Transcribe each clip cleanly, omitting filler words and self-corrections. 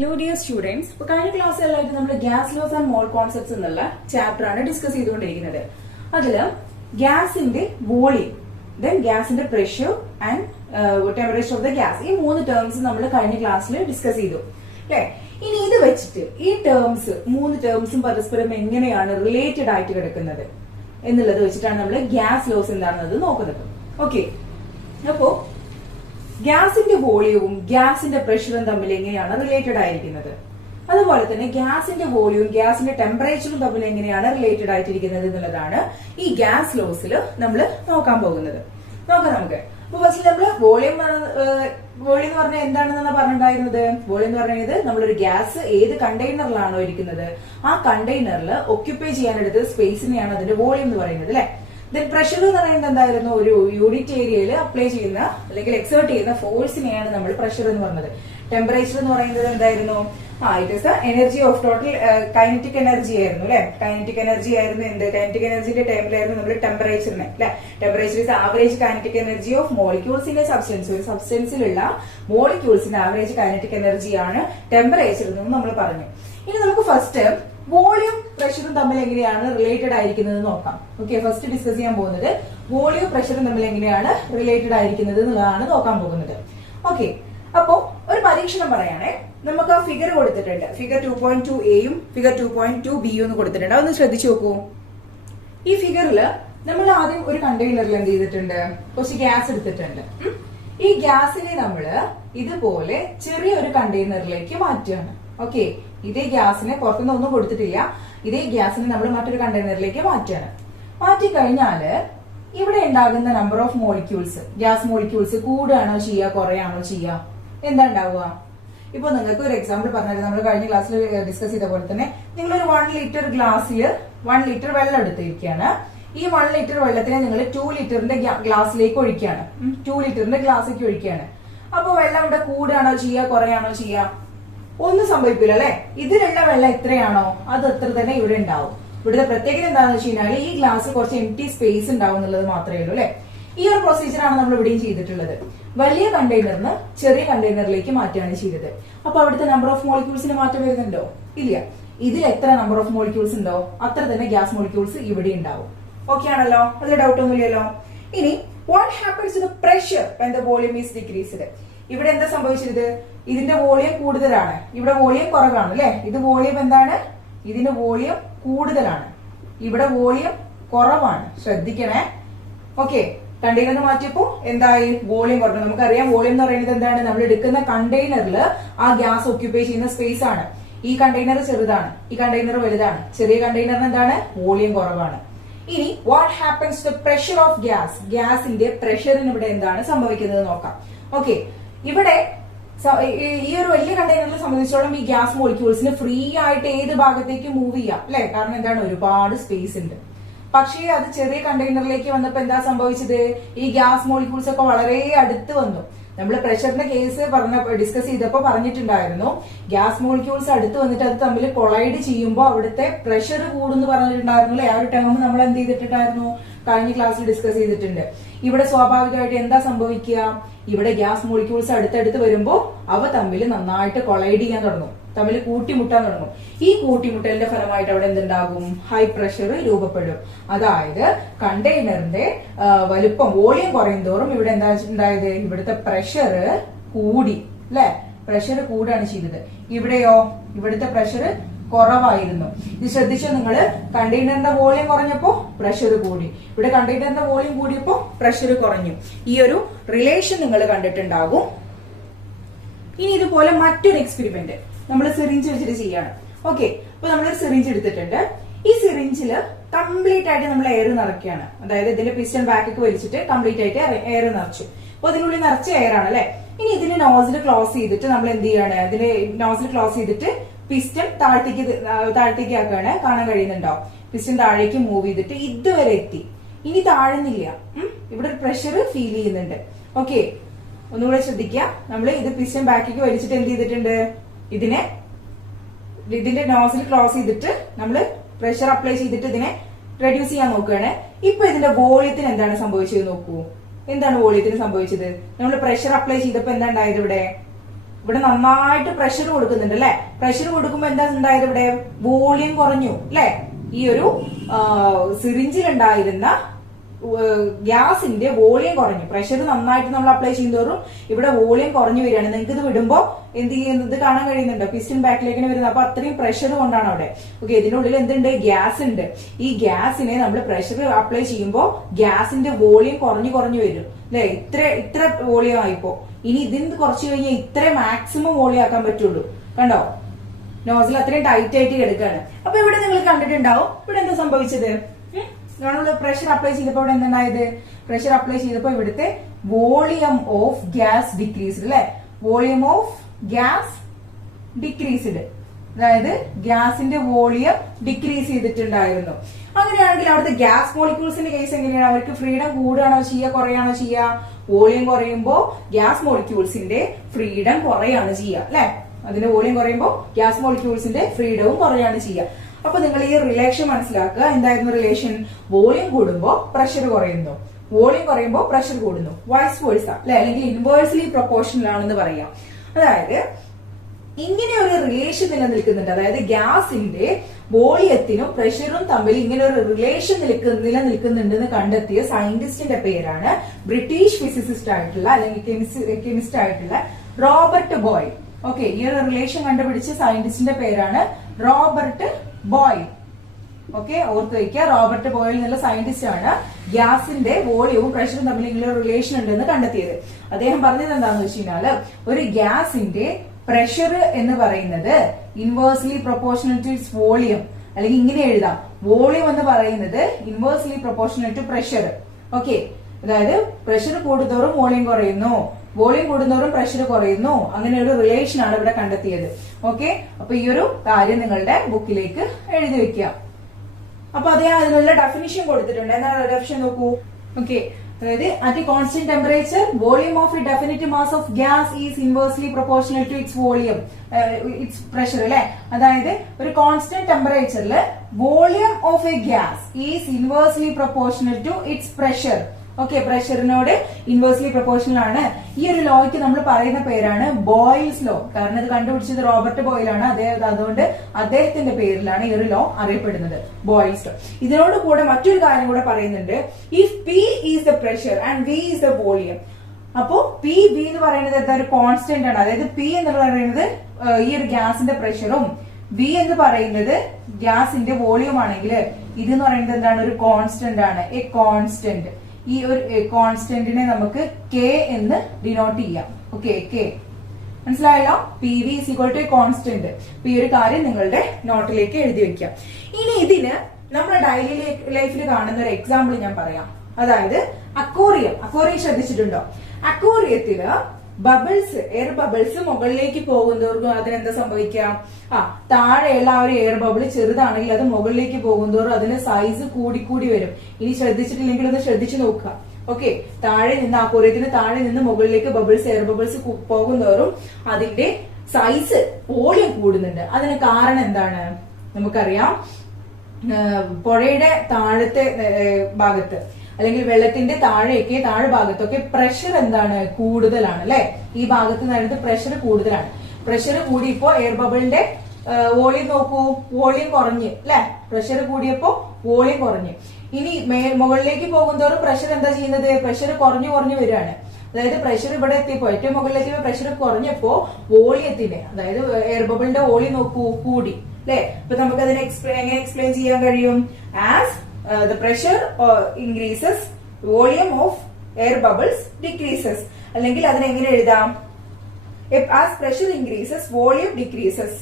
Hello dear students. ഇപ്പോൾ കഴിഞ്ഞ ക്ലാസ്സിലായിട്ട് നമ്മൾ gas laws and mole concepts എന്നുള്ള ചാപ്റ്റർ ആണ് ഡിസ്കസ് ചെയ്തുകൊണ്ടിരിക്കുന്നത്. അതില് ഗ്യാസിന്റെ വോളിയം, ദെൻ ഗ്യാസിന്റെ pressure and temperature of the gas, ഈ മൂന്ന് ടേംസ് നമ്മൾ കഴിഞ്ഞ ക്ലാസ്സിൽ ഡിസ്കസ് ചെയ്തു അല്ലെ. ഇനി ഇത് വെച്ചിട്ട് ഈ മൂന്ന് ടേംസും പരസ്പരം എങ്ങനെയാണ് റിലേറ്റഡ് ആയിട്ട് കിടക്കുന്നത് എന്നുള്ളത് വെച്ചിട്ടാണ് നമ്മൾ ഗ്യാസ് ലോസ് എന്താണെന്നത് നോക്കുന്നത്. ഓക്കെ, അപ്പോ ഗ്യാസിന്റെ വോളിയവും ഗ്യാസിന്റെ പ്രഷറും തമ്മിൽ എങ്ങനെയാണ് റിലേറ്റഡ് ആയിരിക്കുന്നത്, അതുപോലെ തന്നെ ഗ്യാസിന്റെ വോളിയവും ഗ്യാസിന്റെ ടെമ്പറേച്ചറും തമ്മിൽ എങ്ങനെയാണ് റിലേറ്റഡ് ആയിട്ടിരിക്കുന്നത് എന്നുള്ളതാണ് ഈ ഗ്യാസ് ലോസിൽ നമ്മൾ നോക്കാൻ പോകുന്നത്. നോക്കാം നമുക്ക്. അപ്പൊ ഫസ്റ്റ് നമ്മള് വോളിയം എന്ന് പറഞ്ഞാൽ എന്താണെന്നാണ് പറഞ്ഞിട്ടുണ്ടായിരുന്നത്. വോളിയം എന്ന് പറഞ്ഞത് നമ്മളൊരു ഗ്യാസ് ഏത് കണ്ടെയ്നറിലാണോ ഇരിക്കുന്നത് ആ കണ്ടെയ്നറിൽ ഒക്യുപ്പൈ ചെയ്യാനെടുത്ത സ്പേസിനെയാണ് അതിന്റെ വോളിയം എന്ന് പറയുന്നത് അല്ലെ. ദെൻ പ്രഷർ എന്ന് പറയുന്നത് എന്തായിരുന്നു, ഒരു യൂണിറ്റ് ഏരിയയിൽ അപ്ലൈ ചെയ്യുന്ന അല്ലെങ്കിൽ എക്സേർട്ട് ചെയ്യുന്ന ഫോഴ്സിനെയാണ് നമ്മൾ പ്രഷർ എന്ന് പറഞ്ഞത്. ടെമ്പറേച്ചർ എന്ന് പറയുന്നത് എന്തായിരുന്നു, it is the energy of total kinetic energy ആയിരുന്നു അല്ലെ. കൈനറ്റിക് എനർജി ആയിരുന്നു എന്ത്, കൈനറ്റിക് എനർജിന്റെ ടൈമിലായിരുന്നു നമ്മൾ ടെമ്പറേച്ചറിനെ അല്ലെ. Temperature is average kinetic energy of മോളിക്യൂൾസിന്റെ സബ്സ്റ്റൻസ്, ഒരു സബ്സ്റ്റൻസിലുള്ള മോളിക്യൂൾസിന്റെ ആവറേജ് കൈനറ്റിക് എനർജിയാണ് ടെമ്പറേച്ചർ എന്ന് നമ്മൾ പറഞ്ഞു. ഇനി നമുക്ക് ഫസ്റ്റ് വോളിയം പ്രഷറും തമ്മിൽ എങ്ങനെയാണ് റിലേറ്റഡ് ആയിരിക്കുന്നത് നോക്കാം. ഓക്കെ, ഫസ്റ്റ് ഡിസ്കസ് ചെയ്യാൻ പോകുന്നത് വോളിയം പ്രഷറും തമ്മിൽ എങ്ങനെയാണ് റിലേറ്റഡ് ആയിരിക്കുന്നത് എന്നുള്ളതാണ് നോക്കാൻ പോകുന്നത്. ഓക്കെ, അപ്പോ ഒരു പരീക്ഷണം പറയാണേ. നമുക്ക് ആ ഫിഗർ കൊടുത്തിട്ടുണ്ട്, ഫിഗർ 2.2a ഫിഗർ 2.2b എന്ന് കൊടുത്തിട്ടുണ്ട്. അതൊന്ന് ശ്രദ്ധിച്ചു നോക്കൂ. ഈ ഫിഗറിൽ നമ്മൾ ആദ്യം ഒരു കണ്ടെയ്നറിൽ എന്ത് ചെയ്തിട്ടുണ്ട്, കുറച്ച് ഗ്യാസ് എടുത്തിട്ടുണ്ട്. ഈ ഗ്യാസിനെ നമ്മള് ഇതുപോലെ ചെറിയൊരു കണ്ടെയ്നറിലേക്ക് മാറ്റുകയാണ്. ഓക്കെ, ഇതേ ഗ്യാസിനെ പുറത്തുനിന്ന് ഒന്നും കൊടുത്തിട്ടില്ല, ഇതേ ഗ്യാസിനെ നമ്മൾ മറ്റൊരു കണ്ടെയ്നറിലേക്ക് മാറ്റുകയാണ്. മാറ്റി കഴിഞ്ഞാല് ഇവിടെ ഉണ്ടാകുന്ന number of molecules, gas molecules കൂടുകയാണോ ചെയ്യുക കുറയാണോ ചെയ്യുക, എന്താ ഉണ്ടാവുക? ഇപ്പൊ നിങ്ങൾക്ക് ഒരു എക്സാമ്പിൾ പറഞ്ഞത് നമ്മൾ കഴിഞ്ഞ ക്ലാസ്സിൽ ഡിസ്കസ് ചെയ്ത പോലെ തന്നെ നിങ്ങളൊരു 1 ലിറ്റർ ഗ്ലാസ്സിൽ 1 ലിറ്റർ വെള്ളം എടുത്തിരിക്കുകയാണ്. ഈ 1 ലിറ്റർ വെള്ളത്തിനെ നിങ്ങൾ 2 ലിറ്ററിന്റെ ഗ്ലാസ്സിലേക്ക് ഒഴിക്കുകയാണ്, 2 ലിറ്ററിന്റെ ഗ്ലാസ്സിലേക്ക് ഒഴിക്കുകയാണ്. അപ്പൊ വെള്ളം ഇവിടെ കൂടുകയാണോ ചെയ്യുക കുറയാണോ ചെയ്യുക? ഒന്നും സംഭവിക്കില്ല അല്ലെ. ഇതിലുള്ള വെള്ളം എത്രയാണോ അത് അത്ര തന്നെ ഇവിടെ ഉണ്ടാവും. ഇവിടുത്തെ പ്രത്യേകത എന്താണെന്ന് വെച്ച് കഴിഞ്ഞാൽ ഈ ഗ്ലാസ് കുറച്ച് എംപ്റ്റി സ്പേസ് ഉണ്ടാവും എന്നുള്ളത് മാത്രമേ ഉള്ളൂ അല്ലെ. ഈ ഒരു പ്രൊസീജിയർ ആണ് നമ്മൾ ഇവിടെയും ചെയ്തിട്ടുള്ളത്. വലിയ കണ്ടെയ്നറിന് ചെറിയ കണ്ടെയ്നറിലേക്ക് മാറ്റുകയാണ് ചെയ്തത്. അപ്പൊ അവിടുത്തെ നമ്പർ ഓഫ് മോളിക്യൂൾസിന് മാറ്റം വരുന്നുണ്ടോ? ഇല്ല. ഇതിൽ എത്ര നമ്പർ ഓഫ് മോളിക്യൂൾസ് ഉണ്ടോ അത്ര തന്നെ ഗ്യാസ് മോളിക്യൂൾസ് ഇവിടെ ഉണ്ടാവും. ഓക്കെ ആണല്ലോ, അതിൽ ഡൗട്ട് ഒന്നുമില്ലല്ലോ. ഇനി what happens to the pressure when the volume is decreased? ഇവിടെ എന്താ സംഭവിച്ചത്, ഇതിന്റെ വോളിയം കൂടുതലാണ്, ഇവിടെ വോളിയം കുറവാണ് അല്ലെ. ഇത് വോളിയം എന്താണ്, ഇതിന്റെ വോളിയം കൂടുതലാണ്, ഇവിടെ വോളിയം കുറവാണ്. ശ്രദ്ധിക്കണേ. ഓക്കെ, കണ്ടെയ്നർ മാറ്റിയപ്പോ എന്തായി, വോളിയം കുറഞ്ഞു. നമുക്കറിയാം വോളിയം എന്ന് പറയുന്നത് എന്താണ്, നമ്മൾ എടുക്കുന്ന കണ്ടെയ്നറിൽ ആ ഗ്യാസ് ഒക്യുപ്പൈ ചെയ്യുന്ന സ്പേസ് ആണ്. ഈ കണ്ടെയ്നർ ചെറുതാണ്, ഈ കണ്ടെയ്നർ വലുതാണ്. ചെറിയ കണ്ടെയ്നറിന് എന്താണ്, വോളിയം കുറവാണ്. ഇനി what happens to pressure of gas? ഗ്യാസിന്റെ പ്രഷറിന് ഇവിടെ എന്താണ് സംഭവിക്കുന്നത് നോക്കാം. ഓക്കെ, ഇവിടെ ഈ ഒരു വലിയ കണ്ടെയ്നറിനെ സംബന്ധിച്ചോളം ഈ ഗ്യാസ് മോളിക്യൂൾസിന് ഫ്രീ ആയിട്ട് ഏത് ഭാഗത്തേക്ക് മൂവ് ചെയ്യാം അല്ലെ, കാരണം എന്താണ്, ഒരുപാട് സ്പേസ് ഉണ്ട്. പക്ഷേ അത് ചെറിയ കണ്ടെയ്നറിലേക്ക് വന്നപ്പോ എന്താ സംഭവിച്ചത്, ഈ ഗ്യാസ് മോളിക്യൂൾസ് ഒക്കെ വളരെ അടുത്ത് വന്നു. നമ്മൾ പ്രഷറിന്റെ കേസ് ഡിസ്കസ് ചെയ്തപ്പോ പറഞ്ഞിട്ടുണ്ടായിരുന്നു, ഗ്യാസ് മോളിക്യൂൾസ് അടുത്ത് വന്നിട്ട് അത് തമ്മിൽ കൊളൈഡ് ചെയ്യുമ്പോൾ അവിടുത്തെ പ്രഷർ കൂടുന്നു പറഞ്ഞിട്ടുണ്ടായിരുന്നു അല്ലെ. ആ ഒരു ടേം നമ്മൾ എന്ത് ചെയ്തിട്ടുണ്ടായിരുന്നു, കഴിഞ്ഞ ക്ലാസ്സിൽ ഡിസ്കസ് ചെയ്തിട്ടുണ്ട്. ഇവിടെ സ്വാഭാവികമായിട്ട് എന്താ സംഭവിക്കുക, ഇവിടെ ഗ്യാസ് മോളിക്യൂൾസ് അടുത്തടുത്ത് വരുമ്പോൾ അവ തമ്മിൽ നന്നായിട്ട് കൊളൈഡ് ചെയ്യാൻ തുടങ്ങും, തമ്മിൽ കൂട്ടിമുട്ടാൻ തുടങ്ങും. ഈ കൂട്ടിമുട്ടലിന്റെ ഫലമായിട്ട് അവിടെ എന്തുണ്ടാകും, ഹൈ പ്രഷർ രൂപപ്പെടും. അതായത് കണ്ടെയ്നറിന്റെ വലുപ്പം, വോളിയം കുറയും തോറും ഇവിടെ എന്താ ഉണ്ടായത്, ഇവിടുത്തെ പ്രഷർ കൂടി അല്ലെ. പ്രഷർ കൂടുകയാണ് ചെയ്തത്. ഇവിടെയോ ഇവിടുത്തെ പ്രഷർ കുറവായിരുന്നു. ഇത് ശ്രദ്ധിച്ചോ നിങ്ങള്, കണ്ടെയ്നറിന്റെ വോളിയം കുറഞ്ഞപ്പോ പ്രഷർ കൂടി, ഇവിടെ കണ്ടെയ്നറിന്റെ വോളിയം കൂടിയപ്പോ പ്രഷർ കുറഞ്ഞു. ഈ ഒരു റിലേഷൻ നിങ്ങൾ കണ്ടിട്ടുണ്ടാകും. ഇനി ഇതുപോലെ മറ്റൊരു എക്സ്പെരിമെന്റ് നമ്മൾ സിറിഞ്ച് വെച്ചിട്ട് ചെയ്യാണ്. ഓക്കെ, അപ്പൊ നമ്മളൊരു സിറിഞ്ച് എടുത്തിട്ടുണ്ട്. ഈ സിറിഞ്ചില് കംപ്ലീറ്റ് ആയിട്ട് നമ്മൾ എയർ നിറയ്ക്കുകയാണ്. അതായത് ഇതിന്റെ പിസ്റ്റൺ ബാക്കിക്ക് വലിച്ചിട്ട് കംപ്ലീറ്റ് ആയിട്ട് എയർ നിറച്ചു. അപ്പൊ അതിനുള്ളിൽ നിറച്ച എയർ ആണ് അല്ലെ. ഇനി ഇതിന്റെ നോസിൽ ക്ലോസ് ചെയ്തിട്ട് നമ്മൾ എന്ത് ചെയ്യാണ്, ഇതിന്റെ നോസിൽ ക്ലോസ് ചെയ്തിട്ട് പിസ്റ്റൺ താഴത്തേക്ക് ആക്കുകയാണ്. കാണാൻ കഴിയുന്നുണ്ടോ, പിസ്റ്റൺ താഴേക്ക് മൂവ് ചെയ്തിട്ട് ഇതുവരെ എത്തി. ഇനി താഴുന്നില്ല, ഇവിടെ ഒരു പ്രഷർ ഫീൽ ചെയ്യുന്നുണ്ട്. ഓക്കെ, ഒന്നുകൂടെ ശ്രദ്ധിക്കുക. നമ്മൾ ഇത് പിസ്റ്റൺ ബാക്കിക്ക് വലിച്ചിട്ട് എന്ത് ചെയ്തിട്ടുണ്ട്, ഇതിന്റെ നോസിൽ ക്ലോസ് ചെയ്തിട്ട് നമ്മൾ പ്രഷർ അപ്ലൈ ചെയ്തിട്ട് ഇതിനെ റെഡ്യൂസ് ചെയ്യാൻ നോക്കുകയാണ്. ഇപ്പൊ ഇതിന്റെ വോളിയത്തിന് എന്താണ് സംഭവിച്ചത് നോക്കൂ. എന്താണ് വോളിയത്തിന് സംഭവിച്ചത്, നമ്മൾ പ്രഷർ അപ്ലൈ ചെയ്തപ്പോ എന്താ ഉണ്ടായത്, ഇവിടെ ഇവിടെ നന്നായിട്ട് പ്രഷർ കൊടുക്കുന്നുണ്ട് അല്ലെ. പ്രഷർ കൊടുക്കുമ്പോ എന്താ ഉണ്ടായത്, ഇവിടെ വോളിയം കുറഞ്ഞു അല്ലെ. ഈ ഒരു സിറിഞ്ചിൽ ഉണ്ടായിരുന്ന ഗ്യാസിന്റെ വോളിയം കുറഞ്ഞു. പ്രഷർ നന്നായിട്ട് നമ്മൾ അപ്ലൈ ചെയ്യുന്നതോറും ഇവിടെ വോളിയം കുറഞ്ഞു വരികയാണ്. നിങ്ങൾക്ക് ഇത് വിടുമ്പോ എന്ത് ചെയ്യുന്നത് കാണാൻ കഴിയുന്നുണ്ടോ, പിസ്റ്റൺ ബാക്കിലേക്ക് വരുന്നത്. അപ്പൊ അത്രയും പ്രഷർ കൊണ്ടാണ് അവിടെ. ഓക്കെ, ഇതിനുള്ളിൽ എന്തുണ്ട്, ഗ്യാസ് ഉണ്ട്. ഈ ഗ്യാസിനെ നമ്മൾ പ്രഷർ അപ്ലൈ ചെയ്യുമ്പോൾ ഗ്യാസിന്റെ വോളിയം കുറഞ്ഞു കുറഞ്ഞു വരും അല്ലെ. ഇത്ര വോളിയം ആയിപ്പോ. ഇനി ഇതിന് കുറച്ച് കഴിഞ്ഞാൽ ഇത്ര മാക്സിമം വോളിയം ആക്കാൻ പറ്റുള്ളൂ. കണ്ടോ, നോസിൽ അത്രയും ടൈറ്റ് ആയിട്ട് കിടക്കുകയാണ്. അപ്പൊ ഇവിടെ നിങ്ങൾ കണ്ടിട്ടുണ്ടാവും ഇവിടെ എന്താ സംഭവിച്ചത്. നമ്മൾ പ്രഷർ അപ്ലൈ ചെയ്തപ്പോൾ ഇവിടെ എന്തുണ്ടായത്, പ്രഷർ അപ്ലൈ ചെയ്തപ്പോൾ ഇവിടുത്തെ വോളിയം ഓഫ് ഗ്യാസ് ഡിക്രീസ്ഡ് അല്ലെ. വോളിയം ഓഫ് ഗ്യാസ് ഡിക്രീസ്ഡ്, അതായത് ഗ്യാസിന്റെ വോളിയം ഡിക്രീസ് ചെയ്തിട്ടുണ്ടായിരുന്നു. അങ്ങനെയാണെങ്കിൽ അവിടുത്തെ ഗ്യാസ് മോളിക്യൂൾസിന്റെ കേസ് എങ്ങനെയാണ്, അവർക്ക് ഫ്രീഡം കൂടുകയാണോ ചെയ്യുക കുറയാണോ ചെയ്യുക. വോളിയം കുറയുമ്പോ ഗ്യാസ് മോളിക്യൂൾസിന്റെ ഫ്രീഡം കുറയാണ് ചെയ്യുക അല്ലെ. അതിന്റെ വോളിയം കുറയുമ്പോൾ ഗ്യാസ് മോളിക്യൂൾസിന്റെ ഫ്രീഡവും കുറയാണ് ചെയ്യുക. അപ്പൊ നിങ്ങൾ ഈ റിലേഷൻ മനസ്സിലാക്കുക. എന്തായിരുന്നു റിലേഷൻ, വോളിയം കൂടുമ്പോൾ പ്രഷർ കുറയുന്നു, വോളിയം കുറയുമ്പോൾ പ്രഷർ കൂടുന്നു, വൈസ് വേഴ്സ അല്ലെ, അല്ലെങ്കിൽ ഇൻവേഴ്സ്ലി പ്രൊപ്പോർഷണൽ ആണെന്ന് പറയാം. അതായത് ഇങ്ങനെ ഒരു റിലേഷൻ നിലനിൽക്കുന്നുണ്ട്. അതായത് ഗ്യാസിന്റെ വോളിയത്തിനും പ്രഷറും തമ്മിൽ ഇങ്ങനെ ഒരു റിലേഷൻ നിലനിൽക്കുന്നുണ്ടെന്ന് കണ്ടെത്തിയ സയന്റിസ്റ്റിന്റെ പേരാണ് ബ്രിട്ടീഷ് ഫിസിസിസ്റ്റ് ആയിട്ടുള്ള അല്ലെങ്കിൽ കെമിസ്റ്റ് ആയിട്ടുള്ള റോബർട്ട് ബോയിൽ. ഓക്കെ, ഈ ഒരു റിലേഷൻ കണ്ടുപിടിച്ച സയന്റിസ്റ്റിന്റെ പേരാണ് റോബർട്ട് ബോയിൽ. ഓക്കെ, ഓർത്ത് വയ്ക്കുക. റോബർട്ട് ബോയിൽ എന്നുള്ള സയന്റിസ്റ്റ് ആണ് ഗ്യാസിന്റെ വോളിയവും പ്രഷറും തമ്മിൽ ഇങ്ങനെ റിലേഷൻ ഉണ്ടെന്ന് കണ്ടെത്തിയത്. അദ്ദേഹം പറഞ്ഞത് എന്താണെന്ന് വെച്ച് കഴിഞ്ഞാല് ഒരു ഗ്യാസിന്റെ പ്രഷർ എന്ന് പറയുന്നത് inversely proportional to its volume, അല്ലെങ്കിൽ ഇങ്ങനെ എഴുതാം, വോളിയം എന്ന് പറയുന്നത് inversely proportional to pressure. Okay, അതായത് പ്രഷർ കൂടുന്തോറും വോളിയം കുറയുന്നു, വോളിയം കൂടുന്നവരും പ്രഷർ കുറയുന്നു. അങ്ങനെ ഒരു റിലേഷൻ ആണ് ഇവിടെ കണ്ടെത്തിയത്. ഓക്കെ, അപ്പൊ ഈ ഒരു കാര്യം നിങ്ങളുടെ ബുക്കിലേക്ക് എഴുതി വെക്കുക. അപ്പൊ അദ്ദേഹം അതിനുള്ള ഡെഫിനിഷൻ കൊടുത്തിട്ടുണ്ട്. എന്താണ് ഡെഫിനിഷൻ നോക്കൂ. ഓക്കെ, അതായത് at a constant temperature volume of a definite mass of gas is inversely proportional to its volume, its pressure അല്ലെ. അതായത് ഒരു കോൺസ്റ്റന്റ് ടെമ്പറേച്ചറിൽ volume of a gas is inversely proportional to its pressure. Okay, പ്രഷറിനോട് inversely proportional ആണ്. ഈ ഒരു ലോയ്ക്ക് നമ്മൾ പറയുന്ന പേരാണ് ബോയിൽസ് ലോ. കാരണം ഇത് കണ്ടുപിടിച്ചത് റോബർട്ട് ബോയിലാണ്. അതുകൊണ്ട് അദ്ദേഹത്തിന്റെ പേരിലാണ് ഈ ഒരു ലോ അറിയപ്പെടുന്നത്, ബോയിൽസ് ലോ. ഇതിനോട് കൂടെ മറ്റൊരു കാര്യം കൂടെ പറയുന്നുണ്ട്. If P is the pressure and we is the volume. അപ്പോ പി വി എന്ന് പറയുന്നത് എന്താ, ഒരു കോൺസ്റ്റന്റ് ആണ്. അതായത് പി എന്ന് പറയുന്നത് ഈ ഒരു ഗ്യാസിന്റെ പ്രഷറും വി എന്ന് പറയുന്നത് ഗ്യാസിന്റെ വോളിയം ആണെങ്കിൽ ഇതെന്ന് പറയുന്നത് എന്താണ്, ഒരു കോൺസ്റ്റന്റ് ആണ്, എ കോൺസ്റ്റന്റ്. ഈ ഒരു കോൺസ്റ്റന്റിനെ നമുക്ക് കെ എന്ന് ഡിനോട്ട് ചെയ്യാം. ഓക്കെ, കെ മനസ്സിലായല്ലോ. P V is equal to a constant. അപ്പൊ ഈ ഒരു കാര്യം നിങ്ങളുടെ നോട്ടിലേക്ക് എഴുതി വെക്കാം. ഇനി ഇതിന് നമ്മുടെ ഡെയിലി ലൈഫിൽ കാണുന്ന ഒരു എക്സാമ്പിൾ ഞാൻ പറയാം. അതായത് അക്വേറിയം ശ്രദ്ധിച്ചിട്ടുണ്ടോ? അക്വേറിയത്തില് ബബിൾസ്, എയർ ബബിൾസ് മുകളിലേക്ക് പോകുന്നതോറും അതിനെന്താ സംഭവിക്കാം, താഴെയുള്ള ആ ഒരു എയർ ബബിൾ ചെറുതാണെങ്കിൽ അത് മുകളിലേക്ക് പോകുന്നതോറും അതിന് സൈസ് കൂടിക്കൂടി വരും. ഇനി ശ്രദ്ധിച്ചിട്ടില്ലെങ്കിൽ ഒന്ന് ശ്രദ്ധിച്ചു നോക്കുക. ഓക്കെ, താഴെ നിന്ന് അക്വേറിയത്തിന് താഴെ നിന്ന് മുകളിലേക്ക് ബബിൾസ്, എയർ ബബിൾസ് പോകുന്നതോറും അതിന്റെ സൈസ്, വോളിയം കൂടുന്നുണ്ട്. അതിന് കാരണം എന്താണ് നമുക്കറിയാം. പുഴയുടെ താഴത്തെ ഭാഗത്ത് അല്ലെങ്കിൽ വെള്ളത്തിന്റെ താഴെ ഭാഗത്തൊക്കെ പ്രഷർ എന്താണ്, കൂടുതലാണ് അല്ലെ. ഈ ഭാഗത്ത് നിന്ന് പ്രഷർ കൂടുതലാണ്. പ്രഷർ കൂടിയപ്പോ എയർ ബബിളിന്റെ വോളിയം നോക്കൂ, വോളിയം കുറഞ്ഞ് അല്ലെ. പ്രഷർ കൂടിയപ്പോ വോളിയം കുറഞ്ഞ്. ഇനി മുകളിലേക്ക് പോകുന്നതോറും പ്രഷർ എന്താ ചെയ്യുന്നത്, പ്രഷർ കുറഞ്ഞു വരികയാണ്. അതായത് പ്രഷർ ഇവിടെ എത്തിയപ്പോ ഏറ്റവും മുകളിലേക്ക് പ്രഷർ കുറഞ്ഞപ്പോ വോളിയത്തിന്റെ, അതായത് എയർ ബബിളിന്റെ വോളിയം നോക്കൂ കൂടി അല്ലെ. അപ്പൊ നമുക്ക് അതിനെ എങ്ങനെ എക്സ്പ്ലെയിൻ ചെയ്യാൻ കഴിയും? As the pressure increases, volume of air bubbles decreases. അല്ലെങ്കിൽ അതിനെ എങ്ങനെ എഴുതാം? As pressure increases, volume decreases.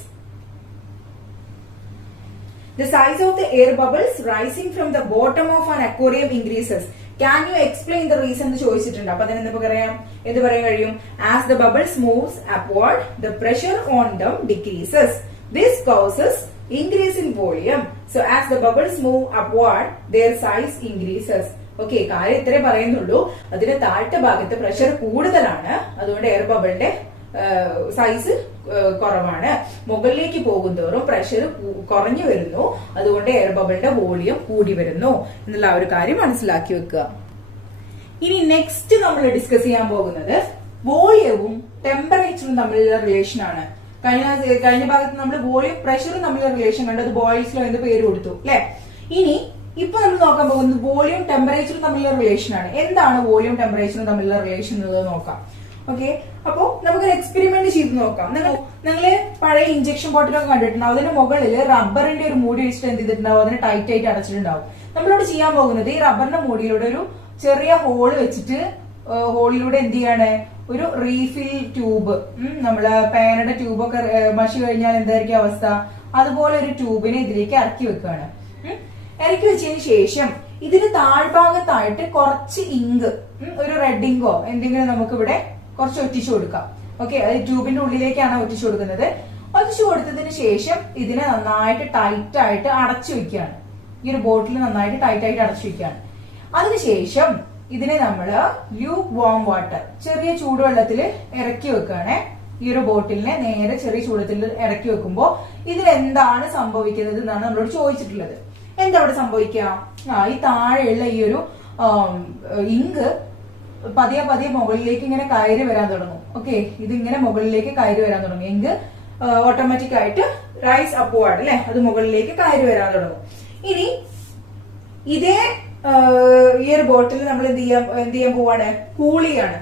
The size of the air bubbles rising from the bottom of an aquarium increases. Can you explain the reason എന്ന് ചോദിച്ചിട്ടുണ്ട്. അപ്പൊ അതിന് എന്ത് പറയാൻ കഴിയും? As the bubbles moves upward, the pressure on them decreases. This causes increase in volume. So as the bubbles move upward, their size increases. Okay, കാര്യം ഇത്രേ പറയുന്നുള്ളൂ. അതിന്റെ താഴത്തെ ഭാഗത്ത് പ്രഷർ കൂടുതലാണ്, അതുകൊണ്ട് എയർ ബബിളിന്റെ സൈസ് കുറവാണ്. മുകളിലേക്ക് പോകുന്തോറും പ്രഷർ കുറഞ്ഞു വരുന്നു, അതുകൊണ്ട് എയർ ബബിളിന്റെ വോളിയം കൂടി വരുന്നു എന്നുള്ള ഒരു കാര്യം മനസ്സിലാക്കി വെക്കുക. ഇനി നെക്സ്റ്റ് നമ്മൾ ഡിസ്കസ് ചെയ്യാൻ പോകുന്നത് വോളിയവും ടെമ്പറേച്ചറും തമ്മിലുള്ള റിലേഷൻ ആണ്. കഴിഞ്ഞ ഭാഗത്ത് നമ്മൾ വോളിയം പ്രഷറും തമ്മിലുള്ള റിലേഷൻ കണ്ടു, അത് ബോയിൽസ് ലോ എന്ന് പേര് കൊടുത്തു അല്ലെ. ഇനി ഇപ്പൊ നമ്മൾ നോക്കാൻ പോകുന്നത് വോളിയം ടെമ്പറേച്ചറും തമ്മിലുള്ള റിലേഷൻ ആണ്. എന്താണ് വോളിയം ടെമ്പറേച്ചറും തമ്മിലുള്ള റിലേഷൻ എന്നുള്ളത് നോക്കാം. ഓക്കെ, അപ്പോ നമുക്കൊരു എക്സ്പെരിമെന്റ് ചെയ്ത് നോക്കാം. നിങ്ങള് പഴയ ഇഞ്ചക്ഷൻ ബോട്ടിലൊക്കെ കണ്ടിട്ടുണ്ടാവും, അതിന്റെ മുകളിൽ റബ്ബറിന്റെ ഒരു മൂടി വെച്ചിട്ട് എന്ത് ചെയ്തിട്ടുണ്ടാവും, അതിന് ടൈറ്റ് ആയിട്ട് അടച്ചിട്ടുണ്ടാവും. നമ്മളോട് ചെയ്യാൻ പോകുന്നത് ഈ റബ്ബറിന്റെ മൂടിയിലൂടെ ഒരു ചെറിയ ഹോള് വെച്ചിട്ട് ഹോളിലൂടെ എന്ത് ചെയ്യാണ്, ഒരു റീഫിൽ ട്യൂബ്, നമ്മള് പേനയുടെ ട്യൂബൊക്കെ മഷി കഴിഞ്ഞാൽ എന്തായിരിക്കും അവസ്ഥ, അതുപോലെ ഒരു ട്യൂബിനെ ഇതിലേക്ക് ഇറക്കി വെക്കുകയാണ്. ഇറക്കി വെച്ചതിന് ശേഷം ഇതിന് താഴ്ഭാഗത്തായിട്ട് കുറച്ച് ഇങ്ക്, ഒരു റെഡ് ഇങ്കോ എന്തെങ്കിലും നമുക്ക് ഇവിടെ കുറച്ച് ഒറ്റിച്ചു കൊടുക്കാം. ഓക്കെ, അത് ട്യൂബിന്റെ ഉള്ളിലേക്കാണ് ഒറ്റിച്ചു കൊടുക്കുന്നത്. ഒറ്റിച്ചു കൊടുത്തതിന് ശേഷം ഇതിനെ നന്നായിട്ട് ടൈറ്റ് ആയിട്ട് അടച്ചു വെക്കുകയാണ്. ഈ ഒരു ബോട്ടിൽ നന്നായിട്ട് ടൈറ്റ് ആയിട്ട് അടച്ചു വെക്കുകയാണ്. അതിനുശേഷം ഇതിനെ നമ്മള് ലൂക്ക് വാം വാട്ടർ, ചെറിയ ചൂടുവെള്ളത്തിൽ ഇറക്കി വെക്കുകയാണ്. ഈ ഒരു ബോട്ടിലിനെ നേരെ ചെറിയ ചൂടുവെള്ളത്തിൽ ഇറക്കി വെക്കുമ്പോ ഇതിലെന്താണ് സംഭവിക്കുന്നത് എന്നാണ് നമ്മളോട് ചോദിച്ചിട്ടുള്ളത്. എന്താ അവിടെ സംഭവിക്കുക? ഈ താഴെയുള്ള ഈ ഒരു ഇങ്ക് പതിയെ പതിയെ മുകളിലേക്ക് ഇങ്ങനെ കയറി വരാൻ തുടങ്ങും. ഓക്കെ, ഇതിങ്ങനെ മുകളിലേക്ക് കയറി വരാൻ തുടങ്ങും. ഇങ്ക് ഓട്ടോമാറ്റിക് ആയിട്ട് റൈസ് അപ്വാർഡ് അല്ലെ, അത് മുകളിലേക്ക് കയറി വരാൻ തുടങ്ങും. ഇനി ഇതേ ഈ ഒരു ബോട്ടിൽ നമ്മൾ എന്ത് ചെയ്യാൻ പോവാണ്, കൂൾ ചെയ്യാണ്.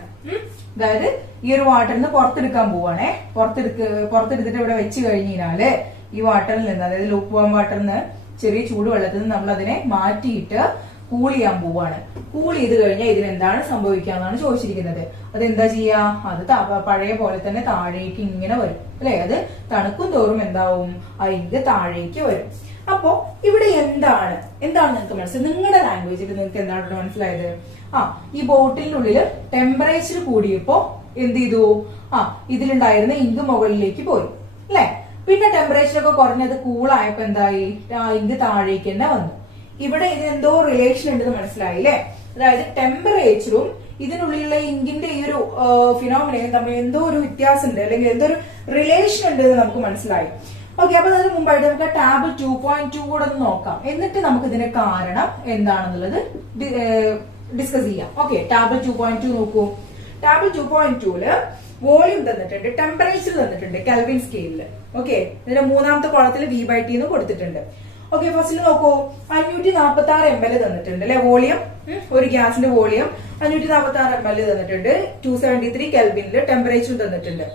അതായത് ഈ ഒരു വാട്ടറിന് പുറത്തെടുക്കാൻ പോവാണേ. പുറത്തെടുത്തിട്ട് ഇവിടെ വെച്ച് കഴിഞ്ഞാല് ഈ വാട്ടറിൽ നിന്ന്, അതായത് ലൂക്ക് വാം വാട്ടറിന് ചെറിയ ചൂടുവെള്ളത്തിൽ നിന്ന് നമ്മൾ അതിനെ മാറ്റിയിട്ട് കൂൾ ചെയ്യാൻ പോവാണ്. കൂൾ ചെയ്ത് കഴിഞ്ഞാൽ ഇതിനെന്താണ് സംഭവിക്കാന്നാണ് ചോദിച്ചിരിക്കുന്നത്. അതെന്താ ചെയ്യാ, അത് പഴയ പോലെ തന്നെ താഴേക്ക് ഇങ്ങനെ വരും അല്ലെ. അത് തണുക്കും തോറും എന്താവും, ആ ഇങ്ക് താഴേക്ക് വരും. അപ്പോ ഇവിടെ എന്താണ് നിങ്ങൾക്ക് മനസ്സിലായത്, നിങ്ങളുടെ ലാംഗ്വേജിൽ നിങ്ങൾക്ക് എന്താണ് ഇവിടെ മനസ്സിലായത്? ഈ ബോട്ടിലിനുള്ളിൽ ടെമ്പറേച്ചർ കൂടിയപ്പോ എന്ത് ചെയ്തു, ഇതിലുണ്ടായിരുന്ന ഇങ്ക് മുകളിലേക്ക് പോയി അല്ലെ. പിന്നെ ടെമ്പറേച്ചർ ഒക്കെ കുറഞ്ഞത് കൂളായപ്പോ എന്തായി, ഇങ്ക് താഴേക്ക് തന്നെ വന്നു. ഇവിടെ ഇതിനെന്തോ റിലേഷൻ ഉണ്ടെന്ന് മനസ്സിലായില്ലേ. അതായത് ടെമ്പറേച്ചറും ഇതിനുള്ളിലുള്ള ഇങ്കിന്റെ ഈ ഒരു ഫിനോമിനയും തമ്മിൽ എന്തോ ഒരു വ്യത്യാസം ഉണ്ട്, അല്ലെങ്കിൽ എന്തോ ഒരു റിലേഷൻ ഉണ്ട് എന്ന് നമുക്ക് മനസ്സിലായി. ഓക്കെ, അപ്പൊ അതിന് മുമ്പായിട്ട് നമുക്ക് ടാബിൾ 2.2 കൂടെ ഒന്ന് നോക്കാം. എന്നിട്ട് നമുക്ക് ഇതിന്റെ കാരണം എന്താണെന്നുള്ളത് ഡിസ്കസ് ചെയ്യാം. ഓക്കെ, ടാബിൾ 2.2 നോക്കൂ. ടാബിൾ 2.2ല് വോളിയം തന്നിട്ടുണ്ട്, ടെമ്പറേച്ചർ തന്നിട്ടുണ്ട് കെൽവിൻ സ്കെയിലില്. ഓക്കെ, ഇതിന്റെ മൂന്നാമത്തെ കോളത്തിൽ V/T എന്ന് കൊടുത്തിട്ടുണ്ട്. ഓക്കെ, ഫസ്റ്റിൽ നോക്കൂ, 546 ml തന്നിട്ടുണ്ട് അല്ലെ വോളിയം. ഒരു ഗ്യാസിന്റെ വോളിയം 546 ml തന്നിട്ടുണ്ട്. 273 കെൽവിനില് ടെമ്പറേച്ചർ തന്നിട്ടുണ്ട്.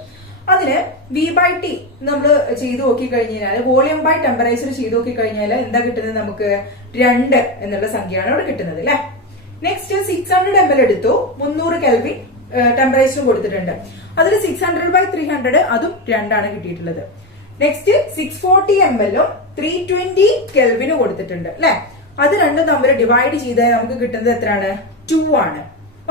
അതിന് V/T നമ്മൾ ചെയ്തു നോക്കി കഴിഞ്ഞാൽ, വോളിയം ബൈ ടെമ്പറേച്ചർ ചെയ്തു നോക്കി കഴിഞ്ഞാൽ എന്താ കിട്ടുന്നത്, നമുക്ക് 2 എന്നുള്ള സംഖ്യയാണ് ഇവിടെ കിട്ടുന്നത് അല്ലെ. നെക്സ്റ്റ് 600 ml എടുത്തു, 300 കെൽവിൻ ടെമ്പറേച്ചർ കൊടുത്തിട്ടുണ്ട്. അതിൽ 600/300 അതും 2 ആണ് കിട്ടിയിട്ടുള്ളത്. നെക്സ്റ്റ് 640 ml 320 കെൽവിന് കൊടുത്തിട്ടുണ്ട് അല്ലെ. അത് രണ്ടും തമ്മിൽ ഡിവൈഡ് ചെയ്താൽ നമുക്ക് കിട്ടുന്നത് എത്രയാണ്, 2 ആണ്.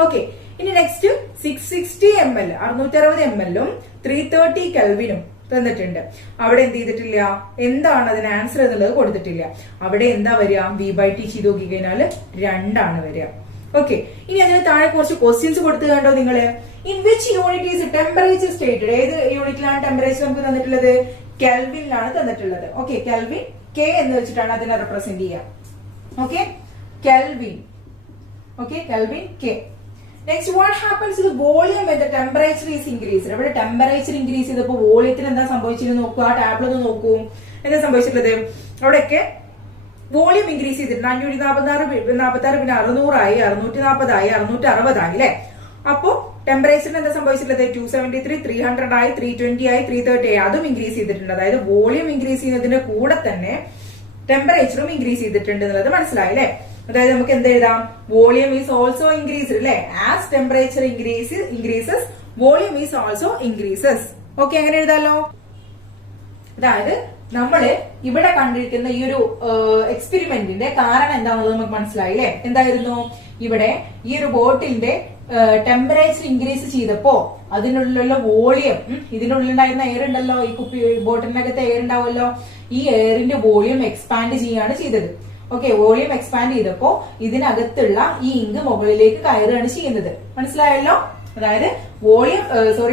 ഓക്കെ, ഇനി നെക്സ്റ്റ് 660 ml 660 ml 330 കെൽവിനും തന്നിട്ടുണ്ട്. അവിടെ എന്ത് ചെയ്തിട്ടില്ല, എന്താണ് അതിന് ആൻസർ എന്നുള്ളത് കൊടുത്തിട്ടില്ല. അവിടെ എന്താ വരിക, V/T ചെയ്ത് നോക്കി കഴിഞ്ഞാൽ 2 ആണ് വരിക. ഓക്കെ, ഇനി അതിന് താഴെ കുറച്ച് ക്വസ്റ്റ്യൻസ് കൊടുത്തു കണ്ടോ നിങ്ങള്. In which unit is temperature stated, ഏത് യൂണിറ്റിലാണ് ടെമ്പറേച്ചർ നമുക്ക് തന്നിട്ടുള്ളത്, കെൽവിനിലാണ് തന്നിട്ടുള്ളത്. ഓക്കെ, കെൽവിൻ K എന്ന് വെച്ചിട്ടാണ് അതിനെ റെപ്രസെന്റ് ചെയ്യുക. Okay, kelvin. Okay, kelvin K. Next, what happens to the volume when the temperature is increased. ഇവിടെ ടെമ്പറേച്ചർ ഇൻക്രീസ് ചെയ്തപ്പോൾ വോളിയത്തിന് എന്താ സംഭവിച്ചിരുന്നു നോക്കൂ. ആ ടാബിൾ ഒന്ന് നോക്കൂ, എന്താ സംഭവിച്ചിട്ടുള്ളത്. അവിടെയൊക്കെ വോളിയം ഇൻക്രീസ് ചെയ്തിട്ടുണ്ട്. 546 പിന്നെ 600 ആയി, 640 ആയി, 660 ആയി അല്ലെ. അപ്പോ ടെമ്പറേച്ചറിന് എന്താ സംഭവിച്ചിട്ടുള്ളത്, 273 300 ആയി, 320 ആയി, 330 ആയി, അതും ഇൻക്രീസ് ചെയ്തിട്ടുണ്ട്. അതായത് വോളിയം ഇൻക്രീസ് ചെയ്യുന്നതിന്റെ കൂടെ തന്നെ ടെമ്പറേച്ചറും ഇൻക്രീസ് ചെയ്തിട്ടുണ്ട് എന്നുള്ളത് മനസ്സിലായി അല്ലെ. അതായത് നമുക്ക് എന്ത് എഴുതാം, വോളിയം ഈസ് ഓൾസോ ഇൻക്രീസ്ഡ് അല്ലെ. As temperature increases volume is also increases. Okay, അങ്ങനെ എഴുതാലോ. അതായത് നമ്മള് ഇവിടെ കണ്ടിരിക്കുന്ന ഈ ഒരു എക്സ്പെരിമെന്റിന്റെ കാരണം എന്താണെന്നുള്ളത് നമുക്ക് മനസ്സിലായില്ലേ. എന്തായിരുന്നു, ഇവിടെ ഈ ഒരു ബോട്ടിലിന്റെ ടെമ്പറേച്ചർ ഇൻക്രീസ് ചെയ്തപ്പോ അതിനുള്ളിലുള്ള വോളിയം, ഇതിനുള്ളിലുണ്ടായിരുന്ന എയർ ഉണ്ടല്ലോ, ഈ ബോട്ടിലിനകത്ത് എയർ ഉണ്ടാവുമല്ലോ, ഈ എയറിന്റെ വോളിയം എക്സ്പാൻഡ് ചെയ്യാണ് ചെയ്തത്. ഓക്കെ, വോളിയം എക്സ്പാൻഡ് ചെയ്തപ്പോ ഇതിനകത്തുള്ള ഈ ഇങ്ക് മുകളിലേക്ക് കയറുകയാണ് ചെയ്യുന്നത്. മനസ്സിലായല്ലോ. അതായത് വോളിയം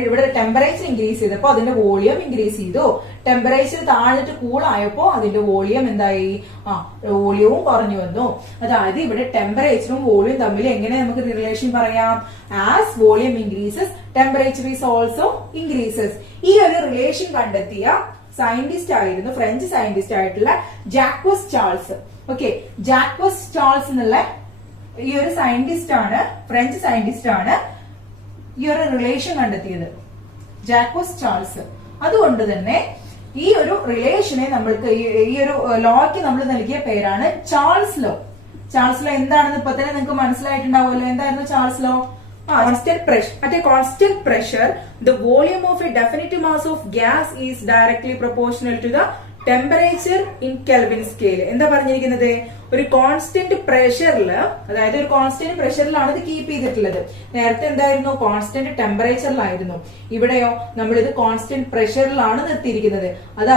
ഇവിടെ ടെമ്പറേച്ചർ ഇൻക്രീസ് ചെയ്തപ്പോ അതിന്റെ വോളിയം ഇൻക്രീസ് ചെയ്തു. ടെമ്പറേച്ചർ താഴ്ന്നിട്ട് കൂളായപ്പോ അതിന്റെ വോളിയം എന്തായി? വോളിയവും കുറഞ്ഞു വന്നു. അതായത് ഇവിടെ ടെമ്പറേച്ചറും വോളിയം തമ്മിൽ എങ്ങനെ നമുക്ക് റിലേഷൻ പറയാം? As volume increases temperature is also increases. ഈ ഒരു റിലേഷൻ കണ്ടെത്തിയ സയന്റിസ്റ്റ് ആയിരുന്നു ഫ്രഞ്ച് സയന്റിസ്റ്റ് ആയിട്ടുള്ള Jacques Charles. Okay, Jacques Charles എന്നുള്ള ഈ ഒരു സയന്റിസ്റ്റ് ആണ്, ഫ്രഞ്ച് സയന്റിസ്റ്റ് ആണ് ഈ ഒരു റിലേഷൻ കണ്ടെത്തിയത്, ജാക്വസ് ചാൾസ്. അതുകൊണ്ട് തന്നെ ഈ ഒരു റിലേഷനെ നമ്മൾക്ക് ഈ ഒരു ലോയ്ക്ക് നമ്മൾ നൽകിയ പേരാണ് ചാൾസ് ലോ. ചാൾസ് ലോ എന്താണെന്ന് ഇപ്പൊ തന്നെ നിങ്ങൾക്ക് മനസ്സിലായിട്ടുണ്ടാവുമല്ലോ. എന്തായിരുന്നു Charles law? Constant pressure. At a constant pressure, the volume of a definite mass of gas is directly proportional to the temperature in Kelvin scale. എന്താ പറഞ്ഞിരിക്കുന്നത്? ഒരു കോൺസ്റ്റന്റ് പ്രഷറിൽ, അതായത് ഒരു കോൺസ്റ്റന്റ് പ്രഷറിലാണ് ഇത് കീപ്പ് ചെയ്തിട്ടുള്ളത്. നേരത്തെ എന്തായിരുന്നു? കോൺസ്റ്റന്റ് ടെമ്പറേച്ചറിലായിരുന്നു. ഇവിടെയോ നമ്മളിത് കോൺസ്റ്റന്റ് പ്രഷറിലാണ് നിർത്തിയിരിക്കുന്നത്. അത്